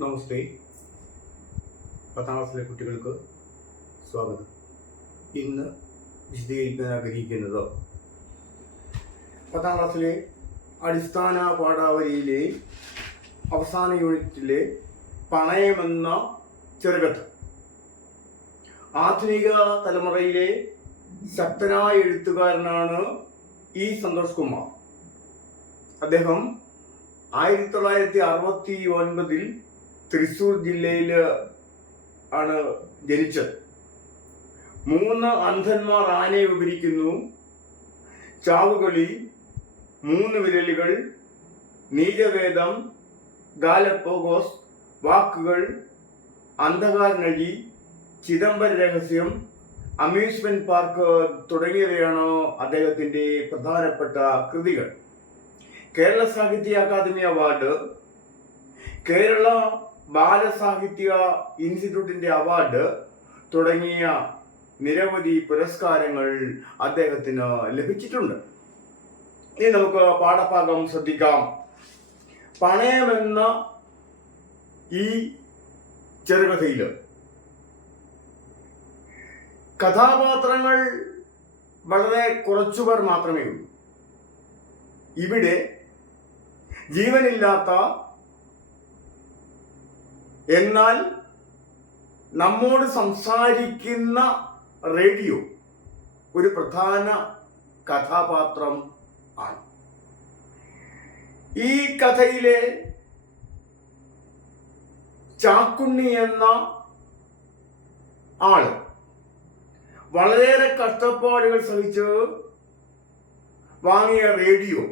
നമസ്തേ. പത്താം ക്ലാസ്സിലെ കുട്ടികൾക്ക് സ്വാഗതം. ഇന്ന് വിശദീകരിക്കാൻ ആഗ്രഹിക്കുന്നത് പത്താം ക്ലാസ്സിലെ അടിസ്ഥാന പാഠാവലിയിലെ അവസാന യൂണിറ്റിലെ പണയമെന്ന ചെറുകഥ. ആധുനിക തലമുറയിലെ ശക്തനായ എഴുത്തുകാരനാണ് ഇ സന്തോഷ് കുമാർ. അദ്ദേഹം ആയിരത്തി തൊള്ളായിരത്തി അറുപത്തി ഒൻപതിൽ തൃശൂർ ജില്ലയിൽ ആണ് ജനിച്ചത്. മൂന്ന് അന്ധന്മാർ ആനയെ വിവരിക്കുന്നു. ചാവുകളി മൂന്ന് വിരലുകൾ നീചവേദം ഗാലപ്പോഗോസ് വാക്കുകൾ അന്ധകാരനഴി ചിദംബര രഹസ്യം അമ്യൂസ്മെന്റ് പാർക്ക് തുടങ്ങിയവയാണ് അദ്ദേഹത്തിന്റെ പ്രധാനപ്പെട്ട കൃതികൾ. കേരള സാഹിത്യ അക്കാദമി അവാർഡ് കേരള ബാലസാഹിത്യ ഇൻസ്റ്റിറ്റ്യൂട്ടിന്റെ അവാർഡ് തുടങ്ങിയ നിരവധി പുരസ്കാരങ്ങൾ അദ്ദേഹത്തിന് ലഭിച്ചിട്ടുണ്ട്. ഇനി നമുക്ക് പാഠഭാഗം ശ്രദ്ധിക്കാം. പണയമെന്ന ഈ ചെറുകഥയിൽ കഥാപാത്രങ്ങൾ വളരെ കുറച്ചുപേർ മാത്രമേ ഉള്ളൂ ഇവിടെ ജീവനില്ലാത്ത എന്നാൽ നമ്മോട് സംസാരിക്കുന്ന റേഡിയോ ഒരു പ്രധാന കഥാപാത്രം ആണ്. ഈ കഥയിലെ ചാക്കുണ്ണി എന്ന ആൾ വളരെയേറെ കഷ്ടപ്പാടുകൾ സഹിച്ച് വാങ്ങിയ റേഡിയോ.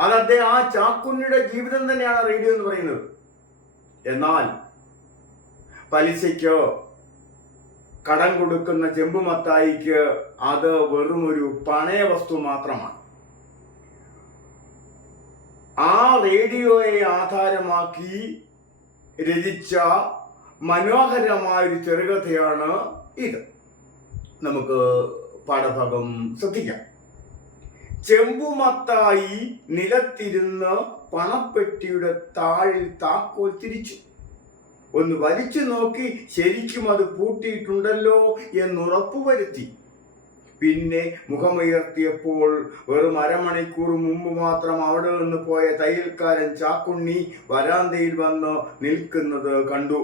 അത് അദ്ദേഹം ആ ചാക്കുണ്ണിയുടെ ജീവിതം തന്നെയാണ് റേഡിയോ എന്ന് പറയുന്നത്. എന്നാൽ പലിശയ്ക്കോ കടം കൊടുക്കുന്ന ചെമ്പുമത്തായിക്ക് അത് വെറും ഒരു പണയ വസ്തു മാത്രമാണ്. ആ റേഡിയോയെ ആധാരമാക്കി രചിച്ച മനോഹരമായ ഒരു ചെറുകഥയാണ് ഇത്. നമുക്ക് പാഠഭാഗം ശ്രദ്ധിക്കാം. ചെമ്പുമത്തായി നിലത്തിരുന്ന് പണപ്പെട്ടിയുടെ താഴിൽ താക്കോൽ തിരിച്ചു. ഒന്ന് വലിച്ചു നോക്കി ശരിക്കും അത് പൂട്ടിയിട്ടുണ്ടല്ലോ എന്ന് ഉറപ്പുവരുത്തി പിന്നെ മുഖമുയർത്തിയപ്പോൾ വെറും അരമണിക്കൂർ മുമ്പ് മാത്രം അവിടെ നിന്ന് പോയ തയ്യൽക്കാരൻ ചാക്കുണ്ണി വരാന്തയിൽ വന്ന് നിൽക്കുന്നത് കണ്ടു.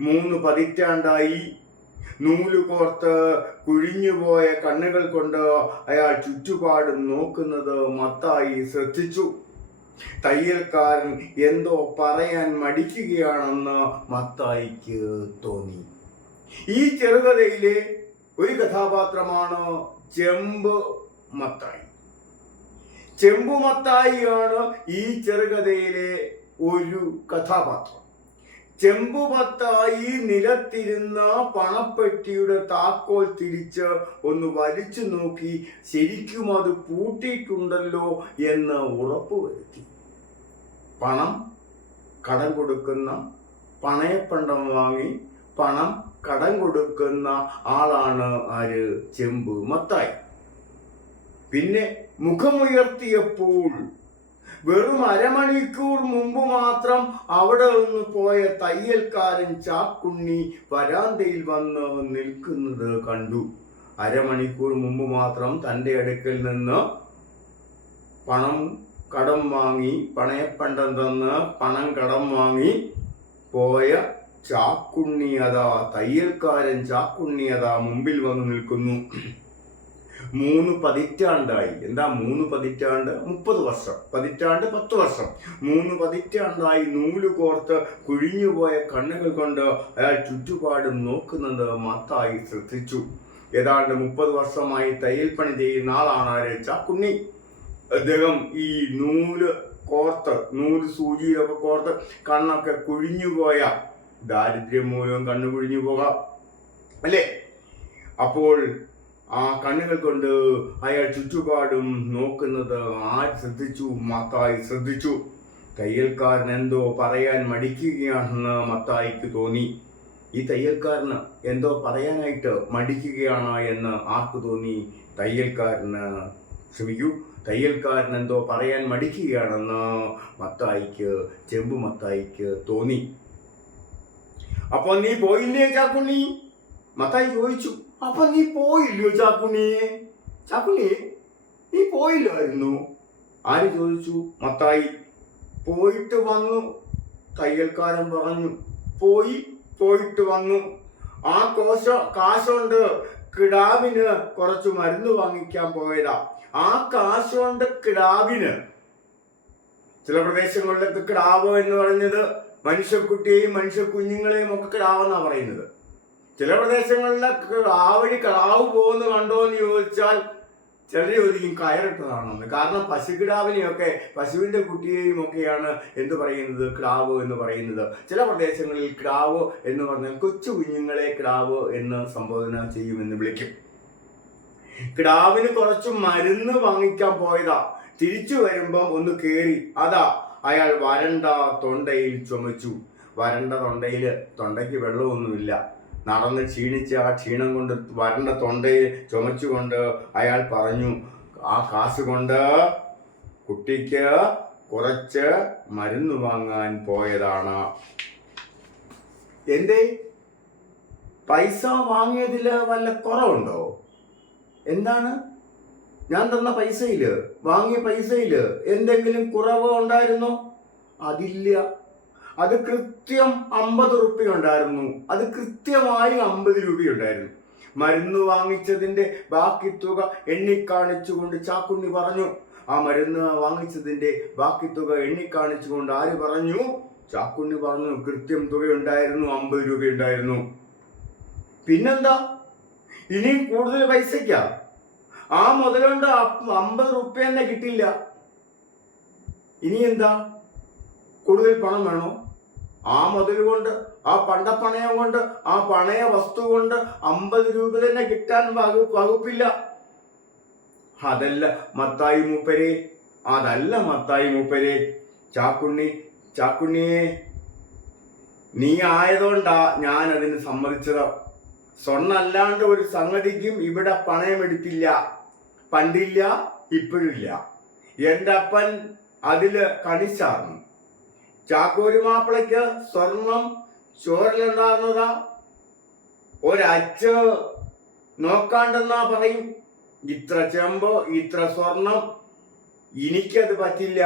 മൂന്ന് പതിറ്റാണ്ടായി. നൂൽ കോർത്ത് കുഴിഞ്ഞുപോയ കണ്ണുകൾ കൊണ്ട് അയാൾ ചുറ്റുപാടും നോക്കുന്നത് മത്തായി ശ്രദ്ധിച്ചു. തയ്യൽക്കാരൻ എന്തോ പറയാൻ മടിക്കുകയാണെന്ന് മത്തായിക്ക് തോന്നി. ഈ ചെറുകഥയിലെ ഒരു കഥാപാത്രമാണ് ചെമ്പ് മത്തായി. ചെമ്പു മത്തായിയാണ് ഈ ചെറുകഥയിലെ ഒരു കഥാപാത്രം. ചെമ്പുപത്തായി നിലത്തിരുന്ന പണപ്പെട്ടിയുടെ താക്കോൽ തിരിച്ച് ഒന്ന് വലിച്ചു നോക്കി ശരിക്കും അത് പൂട്ടിയിട്ടുണ്ടല്ലോ എന്ന് ഉറപ്പുവരുത്തി പണം കടം കൊടുക്കുന്ന പണയപ്പണ്ടം വാങ്ങി പണം കടം കൊടുക്കുന്ന ആളാണ് ആര്? ചെമ്പ് മത്തായി പിന്നെ മുഖമുയർത്തിയപ്പോൾ വെറും അരമണിക്കൂർ മുമ്പ് മാത്രം അവിടെ നിന്ന് പോയ തയ്യൽക്കാരൻ ചാക്കുണ്ണി വരാന്തയിൽ വന്ന് നിൽക്കുന്നത് കണ്ടു. അരമണിക്കൂർ മുമ്പ് മാത്രം തന്റെ അടുക്കൽ നിന്ന് പണം കടം വാങ്ങി പണയപ്പണ്ടം തന്ന് പണം കടം വാങ്ങി പോയ ചാക്കുണ്ണി അതാ തയ്യൽക്കാരൻ ചാക്കുണ്ണി അതാ മുമ്പിൽ വന്ന് നിൽക്കുന്നു. മൂന്ന് പതിറ്റാണ്ടായി. എന്താ മൂന്ന് പതിറ്റാണ്ട്? മുപ്പത് വർഷം. പതിറ്റാണ്ട് പത്ത് വർഷം. മൂന്ന് പതിറ്റാണ്ടായി നൂൽ കോർത്ത് കുഴിഞ്ഞുപോയ കണ്ണുകൾ കൊണ്ട് അയാൾ ചുറ്റുപാടും നോക്കുന്നത് മത്തായി ശ്രദ്ധിച്ചു. ഏതാണ്ട് മുപ്പത് വർഷമായി തയ്യൽ പണി ചെയ്യുന്ന ആളാണ് ചാക്കുണ്ണി അദ്ദേഹം ഈ നൂൽ കോർത്ത് നൂൽ സൂചിയിലൊക്കെ കോർത്ത് കണ്ണൊക്കെ കുഴിഞ്ഞുപോയ ദാരിദ്ര്യം മൂലം കണ്ണു കുഴിഞ്ഞു പോകാം. അല്ലേ? അപ്പോൾ ആ കണ്ണുകൾ കൊണ്ട് അയാൾ ചുറ്റുപാടും നോക്കുന്നത് ആ ശ്രദ്ധിച്ചു? മത്തായി ശ്രദ്ധിച്ചു. തയ്യൽക്കാരൻ എന്തോ പറയാൻ മടിക്കുകയാണെന്ന് മത്തായിക്ക് തോന്നി. ഈ തയ്യൽക്കാരന് എന്തോ പറയാനായിട്ട് മടിക്കുകയാണ് എന്ന് ആർക്ക് തോന്നി? തയ്യൽക്കാരന്. ക്ഷമിക്കൂ തയ്യൽക്കാരൻ എന്തോ പറയാൻ മടിക്കുകയാണെന്ന് മത്തായിക്ക് ചെമ്പു മത്തായിക്ക് തോന്നി. അപ്പൊ നീ പോയില്ലേ ചാക്കുണ്ണി? മത്തായി ചോദിച്ചു. അപ്പൊ നീ പോയില്ലോ ചാക്കുണ്ണി? ചാക്കുണ്ണി നീ പോയില്ലായിരുന്നു? ആര് ചോദിച്ചു? മത്തായി. പോയിട്ട് വന്നു. തയ്യൽക്കാരൻ പറഞ്ഞു പോയി പോയിട്ട് വന്നു. ആ കോശ കാശുണ്ട്. കിടാവിന് കുറച്ച് മരുന്ന് വാങ്ങിക്കാൻ പോയതാ. ആ കാശുകൊണ്ട് കിടാവിന് ചില പ്രദേശങ്ങളിലൊക്കെ കിടാവ് എന്ന് പറഞ്ഞത് മനുഷ്യക്കുട്ടിയെയും മനുഷ്യ കുഞ്ഞുങ്ങളെയും ഒക്കെ കിടാവെന്നാ പറയുന്നത്. ചില പ്രദേശങ്ങളിലെ ആ വഴി കിടാവ് പോകുന്ന കണ്ടോ എന്ന് ചോദിച്ചാൽ ചിലർ ചോദിക്കും കയറിട്ടതാണെന്ന്. കാരണം പശുക്കിടാവിനെയൊക്കെ പശുവിന്റെ കുട്ടിയെയും ഒക്കെയാണ് എന്ത് പറയുന്നത്? കിടാവ് എന്ന് പറയുന്നത്. ചില പ്രദേശങ്ങളിൽ കിടാവ് എന്ന് പറഞ്ഞാൽ കൊച്ചു കുഞ്ഞുങ്ങളെ കിടാവ് എന്ന് സംബോധന ചെയ്യുമെന്ന് വിളിക്കും. കിടാവിന് കുറച്ച് മരുന്ന് വാങ്ങിക്കാൻ പോയതാ. തിരിച്ചു വരുമ്പം ഒന്ന് കേറി. അതാ അയാൾ വരണ്ട തൊണ്ടയിൽ ചുമച്ചു. വരണ്ട തൊണ്ടയിൽ തൊണ്ടയ്ക്ക് വെള്ളമൊന്നുമില്ല. നടന്ന് ക്ഷീണിച്ച് ആ ക്ഷീണം കൊണ്ട് വരണ്ട തൊണ്ടയിൽ ചുമച്ചുകൊണ്ട് അയാൾ പറഞ്ഞു ആ കാശ് കൊണ്ട് കുട്ടിക്ക് കുറച്ച് മരുന്ന് വാങ്ങാൻ പോയതാണ്. എന്തേ? പൈസ വാങ്ങിയതിൽ വല്ല കുറവുണ്ടോ? എന്താണ്? ഞാൻ തന്ന പൈസയിൽ? വാങ്ങിയ പൈസയിൽ എന്തെങ്കിലും കുറവ് ഉണ്ടായിരുന്നോ? അതില്ല. അത് കൃത്യം അമ്പത് റുപ്യ ഉണ്ടായിരുന്നു. അത് കൃത്യമായി അമ്പത് രൂപയുണ്ടായിരുന്നു മരുന്ന് വാങ്ങിച്ചതിന്റെ ബാക്കി തുക എണ്ണിക്കാണിച്ചുകൊണ്ട് ചാക്കുണ്ണി പറഞ്ഞു. ആ മരുന്ന് വാങ്ങിച്ചതിന്റെ ബാക്കി തുക എണ്ണിക്കാണിച്ചുകൊണ്ട് ആര് പറഞ്ഞു? ചാക്കുണ്ണി പറഞ്ഞു കൃത്യം തുകയുണ്ടായിരുന്നു അമ്പത് രൂപയുണ്ടായിരുന്നു പിന്നെന്താ? ഇനിയും കൂടുതൽ പൈസയ്ക്കാ? ആ മുതലുകൊണ്ട് അപ്പ- അമ്പത് റുപ്യ തന്നെ കിട്ടില്ല. ഇനി എന്താ കൂടുതൽ പണം വേണോ? ആ മുതൽ കൊണ്ട് ആ പണ്ടപ്പണയം കൊണ്ട് ആ പണയ വസ്തു കൊണ്ട് അമ്പത് രൂപ തന്നെ കിട്ടാൻ വകുപ്പില്ല. അതല്ല മത്തായി മൂപ്പരെ അതല്ല മത്തായി മൂപ്പരെ. ചാക്കുണ്ണി ചാക്കുണ്ണിയെ നീ ആയതുകൊണ്ടാ ഞാൻ അതിന് സമ്മതിച്ചത്. സ്വർണല്ലാണ്ട് ഒരു സംഗതിക്കും ഇവിടെ പണയമെടുത്തില്ല. പണ്ടില്ല ഇപ്പോഴില്ല എന്റെ അപ്പൻ അതിൽ കണിച്ചാർന്നു ചാക്കോരി മാപ്പിളയ്ക്ക് സ്വർണം ചോറിലുണ്ടാകുന്നതാ ഒരച്ച് നോക്കാണ്ടെന്നാ പറയും. ഇത്ര ചെമ്പ് ഇത്ര സ്വർണം എനിക്കത് പറ്റില്ല.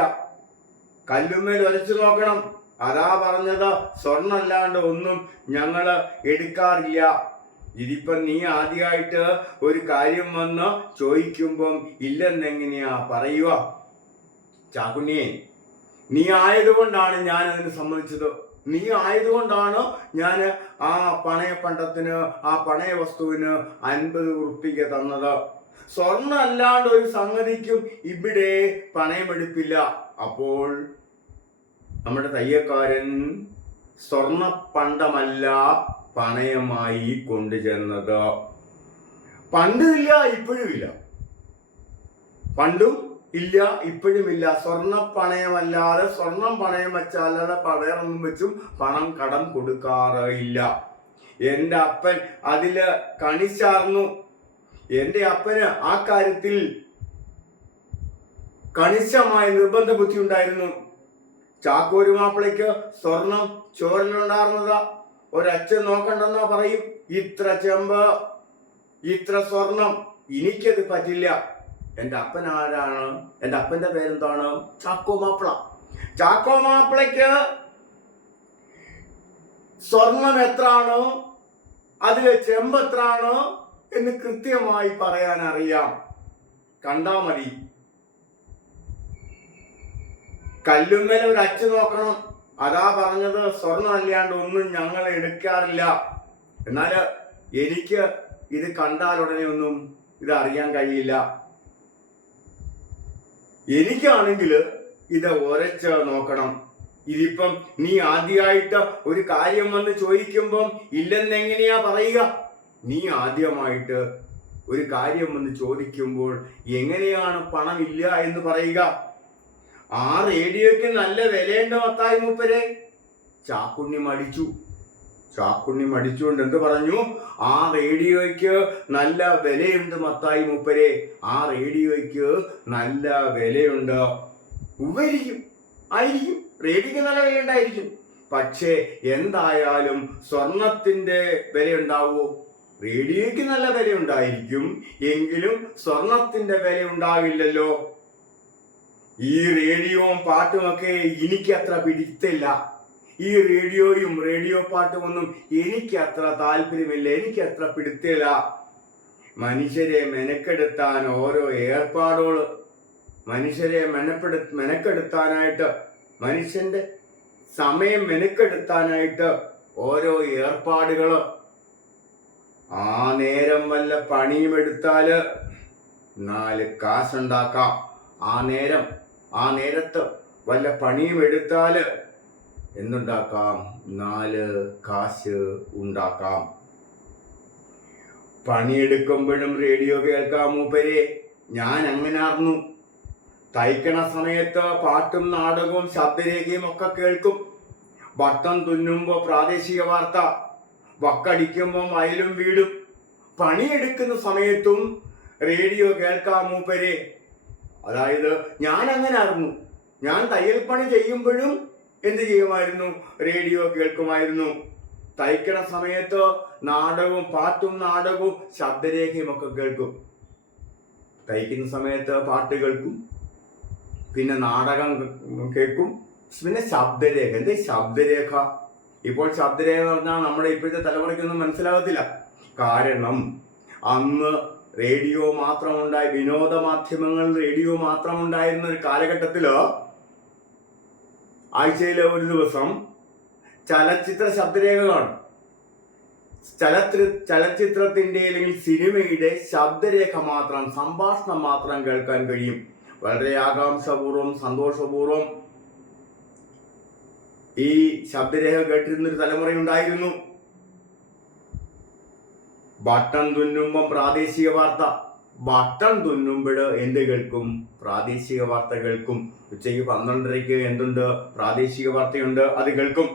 കല്ലുമേൽ ഒരച്ചു നോക്കണം. അതാ പറഞ്ഞത്. സ്വർണല്ലാണ്ട് ഒന്നും ഞങ്ങൾ എടുക്കാറില്ല. ഇതിപ്പം നീ ആദ്യമായിട്ട് ഒരു കാര്യം വന്ന് ചോദിക്കുമ്പം ഇല്ലെന്നെങ്ങനെയാ പറയുക? ചാക്കുണ്ണിയെ നീ ആയതുകൊണ്ടാണ് ഞാൻ അതിന് സമ്മതിച്ചത്. നീ ആയതുകൊണ്ടാണ് ഞാൻ ആ പണയ പണ്ടത്തിന് ആ പണയ വസ്തുവിന് അൻപത് ഉറുപ്പിക തന്നത്. സ്വർണ അല്ലാണ്ട് ഒരു സംഗതിക്കും ഇവിടെ പണയമെടുപ്പില്ല. അപ്പോൾ നമ്മുടെ തയ്യക്കാരൻ സ്വർണ പണ്ടമല്ല പണയമായി കൊണ്ടുചെന്നത്. പണ്ടില്ല ഇപ്പോഴും ഇല്ല. പണ്ടും ഇല്ല ഇപ്പോഴും ഇല്ല. സ്വർണ പണയമല്ലാതെ സ്വർണം പണയം വെച്ചല്ലാതെ പടയറൊന്നും വെച്ചും പണം കടം കൊടുക്കാറില്ല എന്റെ അപ്പൻ അതിൽ കണിച്ചാർന്നു എന്റെ അപ്പന് ആ കാര്യത്തിൽ കണിശമായ നിർബന്ധ ബുദ്ധി ഉണ്ടായിരുന്നു. ചാക്കോരു മാപ്പിളയ്ക്ക് സ്വർണം ചോരലുണ്ടായിരുന്നതാ ഒരച്ഛൻ നോക്കണ്ടെന്നാ പറയും. ഇത്ര ചെമ്പ് ഇത്ര സ്വർണം എനിക്കത് പറ്റില്ല. എന്റെ അപ്പൻ ആരാണ്? എന്റെ അപ്പന്റെ പേരെന്താണ്? ചാക്കോ മാപ്പിള. ചാക്കോ മാപ്പിളയ്ക്ക് സ്വർണം എത്രാണ്? അതിലെ ചെമ്പ് എന്ന് കൃത്യമായി പറയാൻ അറിയാം. കണ്ടാ മതി. കല്ലുമ്മേൽ ഒരു അച്ചു നോക്കണം. അതാ പറഞ്ഞത്. സ്വർണം അല്ലാണ്ട് ഒന്നും ഞങ്ങൾ എടുക്കാറില്ല. എന്നാൽ എനിക്ക് ഇത് കണ്ടാൽ ഉടനെ ഒന്നും ഇത് അറിയാൻ കഴിയില്ല. എനിക്കാണെങ്കിൽ ഇത് ഉരച്ച് നോക്കണം. ഇതിപ്പം നീ ആദ്യമായിട്ട് ഒരു കാര്യം വന്ന് ചോദിക്കുമ്പം ഇല്ലെന്നെങ്ങനെയാ പറയുക? നീ ആദ്യമായിട്ട് ഒരു കാര്യം വന്ന് ചോദിക്കുമ്പോൾ എങ്ങനെയാണ് പണമില്ല എന്ന് പറയുക? ആ റേഡിയോയ്ക്ക് നല്ല വിലയുണ്ട് മത്തായി മൂപ്പരെ ചാക്കുണ്ണി മടിച്ചു. ചാക്കുണ്ണി മടിച്ചുകൊണ്ട് എന്ത് പറഞ്ഞു? ആ റേഡിയോയ്ക്ക് നല്ല വിലയുണ്ട് മത്തായി മൂപ്പരെ. ആ റേഡിയോയ്ക്ക് നല്ല വിലയുണ്ട്. ഉപരിക്കും ആയിരിക്കും. റേഡിയോയ്ക്ക് നല്ല വിലയുണ്ടായിരിക്കും. പക്ഷേ എന്തായാലും സ്വർണത്തിന്റെ വില ഉണ്ടാവുമോ റേഡിയോയ്ക്ക് നല്ല വില ഉണ്ടായിരിക്കും എങ്കിലും സ്വർണത്തിന്റെ വില ഉണ്ടാവില്ലല്ലോ ഈ റേഡിയോ പാട്ടുമൊക്കെ എനിക്ക് അത്ര പിടിത്തില്ല. ഈ റേഡിയോയും റേഡിയോ പാട്ടുമൊന്നും എനിക്ക് അത്ര താല്പര്യമില്ല എനിക്ക് അത്ര പിടുത്തില്ല. മനുഷ്യരെ മെനക്കെടുത്താൻ ഓരോ ഏർപ്പാടുകൾ മനുഷ്യരെ മെനപ്പെടു മെനക്കെടുത്താനായിട്ട് മനുഷ്യന്റെ സമയം മെനക്കെടുത്താനായിട്ട് ഓരോ ഏർപ്പാടുകൾ ആ നേരം വല്ല പണിയും എടുത്താൽ നാല് കാശുണ്ടാക്കാം. ആ നേരം ആ നേരത്ത് വല്ല പണിയും എടുത്താൽ എന്തുണ്ടാക്കാം? നാല് കാശ് ഉണ്ടാക്കാം. പണിയെടുക്കുമ്പോഴും റേഡിയോ കേൾക്കാം മൂപ്പരെ. ഞാൻ അങ്ങനാർന്നു തയ്ക്കണ സമയത്ത് പാട്ടും നാടകവും ശബ്ദരേഖയും ഒക്കെ കേൾക്കും. വട്ടം തുന്നുമ്പോ പ്രാദേശിക വാർത്ത വക്കടിക്കുമ്പോൾ വയലും വീടും. പണിയെടുക്കുന്ന സമയത്തും റേഡിയോ കേൾക്കാം മൂപ്പരെ. അതായത് ഞാൻ അങ്ങനെ അറിഞ്ഞു. ഞാൻ തയ്യൽ പണി ചെയ്യുമ്പോഴും എന്ത് ചെയ്യുമായിരുന്നു? റേഡിയോ കേൾക്കുമായിരുന്നു. തയ്ക്കണ സമയത്ത് നാടകവും പാട്ടും നാടകവും ശബ്ദരേഖയും ഒക്കെ കേൾക്കും. തയ്ക്കുന്ന സമയത്ത് പാട്ട് കേൾക്കും. പിന്നെ നാടകം കേൾക്കും. പിന്നെ ശബ്ദരേഖ. എന്ത് ശബ്ദരേഖ? ഇപ്പോൾ ശബ്ദരേഖ എന്ന് പറഞ്ഞാൽ നമ്മുടെ ഇപ്പോഴത്തെ തലമുറയ്ക്കൊന്നും മനസ്സിലാകത്തില്ല കാരണം അന്ന് റേഡിയോ മാത്രമുണ്ടായി വിനോദ മാധ്യമങ്ങളിൽ റേഡിയോ മാത്രമുണ്ടായിരുന്ന ഒരു കാലഘട്ടത്തിൽ ആഴ്ചയിലെ ഒരു ദിവസം ചലച്ചിത്ര ശബ്ദരേഖ കാണും ചലച്ചിത്ര ചലച്ചിത്രത്തിന്റെ അല്ലെങ്കിൽ സിനിമയുടെ ശബ്ദരേഖ മാത്രം സംഭാഷണം മാത്രം കേൾക്കാൻ കഴിയും. വളരെ ആകാംക്ഷപൂർവം സന്തോഷപൂർവം ഈ ശബ്ദരേഖ കേട്ടിരുന്നൊരു തലമുറയുണ്ടായിരുന്നു. ബട്ടൺ തുന്നുമ്പം പ്രാദേശിക വാർത്ത. ബട്ടൺ തുന്നുമ്പോൾ എന്ത് കേൾക്കും? പ്രാദേശിക വാർത്ത കേൾക്കും. ഉച്ചയ്ക്ക് പന്ത്രണ്ടരയ്ക്ക് എന്തുണ്ട്? പ്രാദേശിക വാർത്തയുണ്ട് അത് കേൾക്കും.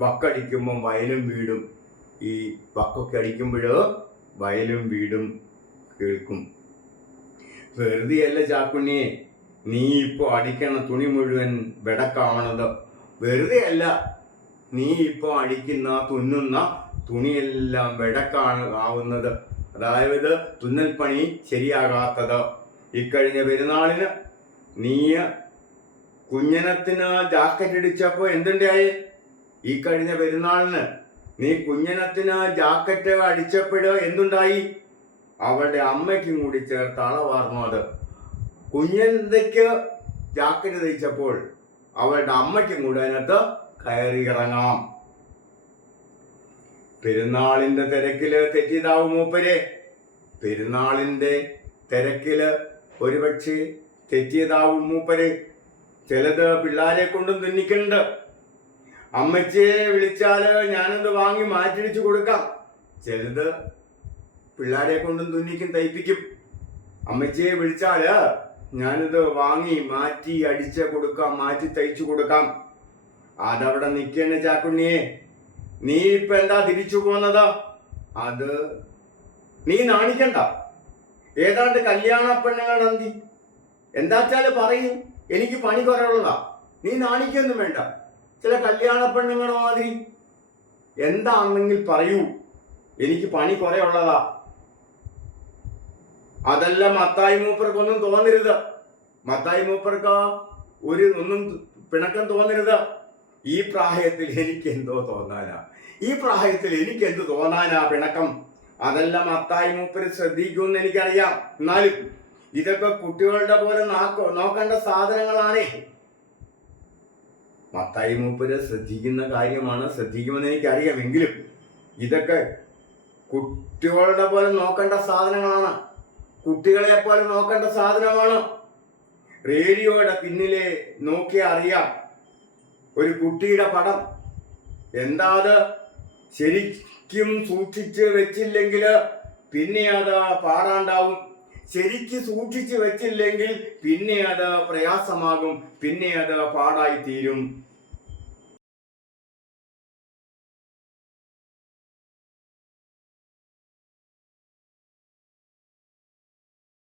വക്കടിക്കുമ്പം വയലും വീടും. ഈ വക്കൊക്കെ അടിക്കുമ്പോൾ വയലും വീടും കേൾക്കും. വെറുതെ അല്ല ചാക്കുണ്ണിയെ നീ ഇപ്പോൾ അടിക്കണ തുണി മുഴുവൻ വെടക്കാവണത് വെറുതെ അല്ല നീ ഇപ്പോൾ അടിക്കുന്ന തുന്നുന്ന തുണിയെല്ലാം വെടക്കാണ് ആവുന്നത്. അതായത് തുന്നൽ പണി ശരിയാകാത്തത്. ഇക്കഴിഞ്ഞ പെരുന്നാളിന് നീ കുഞ്ഞനത്തിന് ജാക്കറ്റ് അടിച്ചപ്പോൾ എന്തുണ്ടായി? ഈ കഴിഞ്ഞ പെരുന്നാളിന് നീ കുഞ്ഞനത്തിന് ജാക്കറ്റ് അടിച്ചപ്പോഴ് എന്തുണ്ടായി? അവളുടെ അമ്മയ്ക്കും കൂടി ചേർത്ത് അളവാർന്നു അത്. കുഞ്ഞന്തയ്ക്ക് ജാക്കറ്റ് തയ്ച്ചപ്പോൾ അവളുടെ അമ്മയ്ക്കും കൂടെ അതിനകത്ത് കയറി ഇറങ്ങാം പെരുന്നാളിന്റെ തിരക്കിൽ തെറ്റിയതാവും മൂപ്പരെ. പെരുന്നാളിന്റെ തിരക്കിൽ ഒരുപക്ഷെ തെറ്റിയതാവും മൂപ്പര്. ചിലത് പിള്ളാരെ കൊണ്ടും തിന്നിക്കുന്നുണ്ട്. അമ്മച്ചിയെ വിളിച്ചാൽ ഞാനത് വാങ്ങി മാറ്റിടിച്ചു കൊടുക്കാം. ചിലത് പിള്ളാരെ കൊണ്ടും തുന്നിക്കും തയ്പ്പിക്കും. അമ്മച്ചിയെ വിളിച്ചാൽ ഞാനിത് വാങ്ങി മാറ്റി അടിച്ച് കൊടുക്കാം മാറ്റി തയ്ച്ചു കൊടുക്കാം. അതവിടെ നിൽക്കേണ്ട ചാക്കുണ്ണിയെ. നീ ഇപ്പൊ എന്താ തിരിച്ചു പോന്നത്? അത് നീ നാണിക്കണ്ട. ഏതാണ്ട് കല്യാണ പെണ്ണുങ്ങളുടെ അന്തി. എന്താച്ചാൽ പറയും എനിക്ക് പണി കുറവുള്ളതാ. നീ നാണിക്കൊന്നും വേണ്ട. ചില കല്യാണ പെണ്ണുങ്ങളുടെ മാതിരി. എന്താണെന്നെങ്കിൽ പറയൂ. എനിക്ക് പണി കുറെ ഉള്ളതാ അതല്ല മത്തായി മൂപ്പർക്കൊന്നും തോന്നരുത്. മത്തായി മൂപ്പർക്ക് ഒരു ഒന്നും പിണക്കം തോന്നരുത്. ഈ പ്രായത്തിൽ എനിക്ക് എന്തോ തോന്നാനാ. ഈ പ്രായത്തിൽ എനിക്ക് എന്ത് തോന്നാനാ പിണക്കം? അതെല്ലാം അത്തായി മൂപ്പര് ശ്രദ്ധിക്കുമെന്ന് എനിക്കറിയാം. എന്നാലും ഇതൊക്കെ കുട്ടികളുടെ പോലെ നാക്കോ നോക്കേണ്ട സാധനങ്ങളാണേ. മത്തായി മൂപ്പര് ശ്രദ്ധിക്കുന്ന കാര്യമാണ് ശ്രദ്ധിക്കുമെന്ന് എനിക്കറിയാം. എങ്കിലും ഇതൊക്കെ കുട്ടികളുടെ പോലെ നോക്കേണ്ട സാധനങ്ങളാണ്. കുട്ടികളെ പോലെ നോക്കേണ്ട സാധനമാണ്. റേഡിയോയുടെ പിന്നിലെ നോക്കിയാൽ അറിയാം. ഒരു കുട്ടിയുടെ പടം. എന്താ അത്? ശരിക്കും സൂക്ഷിച്ച് വെച്ചില്ലെങ്കിൽ പിന്നെ അത് പാടാണ്ടാവും. ശരിക്ക് സൂക്ഷിച്ച് വെച്ചില്ലെങ്കിൽ പിന്നെ അത് പ്രയാസമാകും. പിന്നെ അത് പാടായി തീരും